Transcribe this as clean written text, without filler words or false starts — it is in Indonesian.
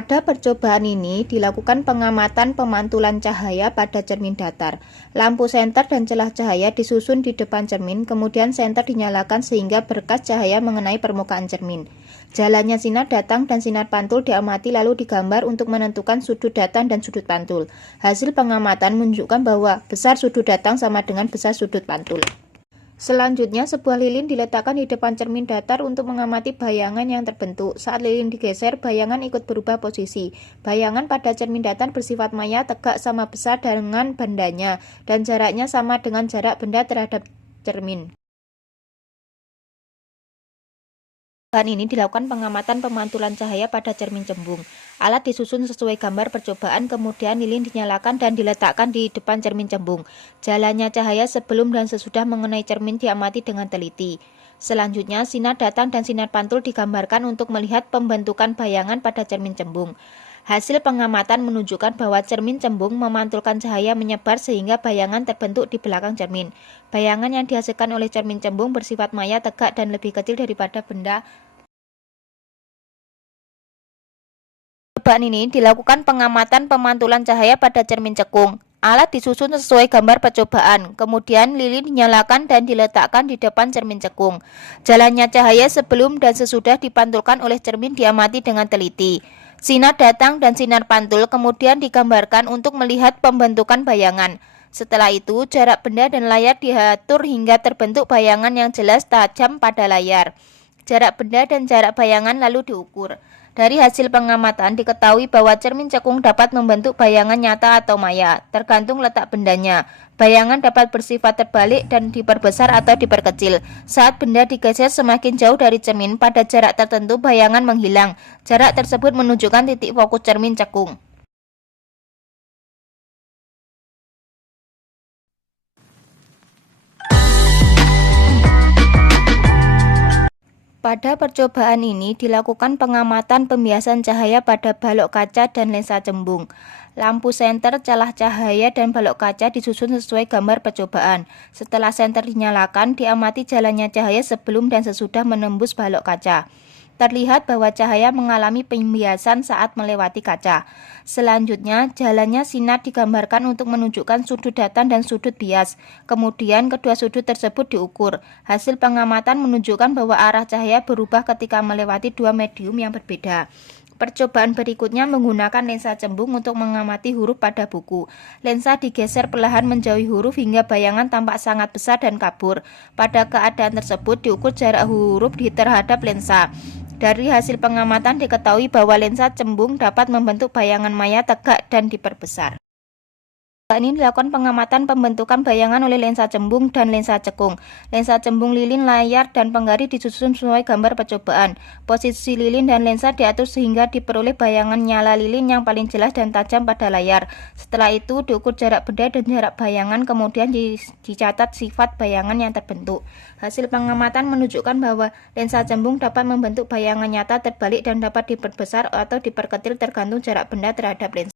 Pada percobaan ini dilakukan pengamatan pemantulan cahaya pada cermin datar. Lampu senter dan celah cahaya disusun di depan cermin, kemudian senter dinyalakan sehingga berkas cahaya mengenai permukaan cermin. Jalannya sinar datang dan sinar pantul diamati lalu digambar untuk menentukan sudut datang dan sudut pantul. Hasil pengamatan menunjukkan bahwa besar sudut datang sama dengan besar sudut pantul. Selanjutnya, sebuah lilin diletakkan di depan cermin datar untuk mengamati bayangan yang terbentuk. Saat lilin digeser, bayangan ikut berubah posisi. Bayangan pada cermin datar bersifat maya tegak sama besar dengan bendanya, dan jaraknya sama dengan jarak benda terhadap cermin. Bahan ini dilakukan pengamatan pemantulan cahaya pada cermin cembung. Alat disusun sesuai gambar percobaan, kemudian lilin dinyalakan dan diletakkan di depan cermin cembung. Jalannya cahaya sebelum dan sesudah mengenai cermin diamati dengan teliti. Selanjutnya, sinar datang dan sinar pantul digambarkan untuk melihat pembentukan bayangan pada cermin cembung. Hasil pengamatan menunjukkan bahwa cermin cembung memantulkan cahaya menyebar sehingga bayangan terbentuk di belakang cermin. Bayangan yang dihasilkan oleh cermin cembung bersifat maya tegak dan lebih kecil daripada benda. Percobaan ini dilakukan pengamatan pemantulan cahaya pada cermin cekung. Alat disusun sesuai gambar percobaan, kemudian lilin dinyalakan dan diletakkan di depan cermin cekung. Jalannya cahaya sebelum dan sesudah dipantulkan oleh cermin diamati dengan teliti. Sinar datang dan sinar pantul kemudian digambarkan untuk melihat pembentukan bayangan. Setelah itu, jarak benda dan layar diatur hingga terbentuk bayangan yang jelas tajam pada layar. Jarak benda dan jarak bayangan lalu diukur. Dari hasil pengamatan diketahui bahwa cermin cekung dapat membentuk bayangan nyata atau maya, tergantung letak bendanya. Bayangan dapat bersifat terbalik dan diperbesar atau diperkecil. Saat benda digeser semakin jauh dari cermin, pada jarak tertentu bayangan menghilang. Jarak tersebut menunjukkan titik fokus cermin cekung. Pada percobaan ini dilakukan pengamatan pembiasan cahaya pada balok kaca dan lensa cembung. Lampu senter, celah cahaya, dan balok kaca disusun sesuai gambar percobaan. Setelah senter dinyalakan, diamati jalannya cahaya sebelum dan sesudah menembus balok kaca. Terlihat bahwa cahaya mengalami pembiasan saat melewati kaca. Selanjutnya, jalannya sinar digambarkan untuk menunjukkan sudut datang dan sudut bias. Kemudian, kedua sudut tersebut diukur. Hasil pengamatan menunjukkan bahwa arah cahaya berubah ketika melewati dua medium yang berbeda. Percobaan berikutnya menggunakan lensa cembung untuk mengamati huruf pada buku. Lensa digeser perlahan menjauhi huruf hingga bayangan tampak sangat besar dan kabur. Pada keadaan tersebut diukur jarak huruf terhadap lensa. Dari hasil pengamatan diketahui bahwa lensa cembung dapat membentuk bayangan maya tegak dan diperbesar. Ini dilakukan pengamatan pembentukan bayangan oleh lensa cembung dan lensa cekung. Lensa cembung, lilin, layar, dan penggaris disusun sesuai gambar percobaan. Posisi lilin dan lensa diatur sehingga diperoleh bayangan nyala lilin yang paling jelas dan tajam pada layar. Setelah itu diukur jarak benda dan jarak bayangan, kemudian dicatat sifat bayangan yang terbentuk. Hasil pengamatan menunjukkan bahwa lensa cembung dapat membentuk bayangan nyata terbalik dan dapat diperbesar atau diperkecil tergantung jarak benda terhadap lensa.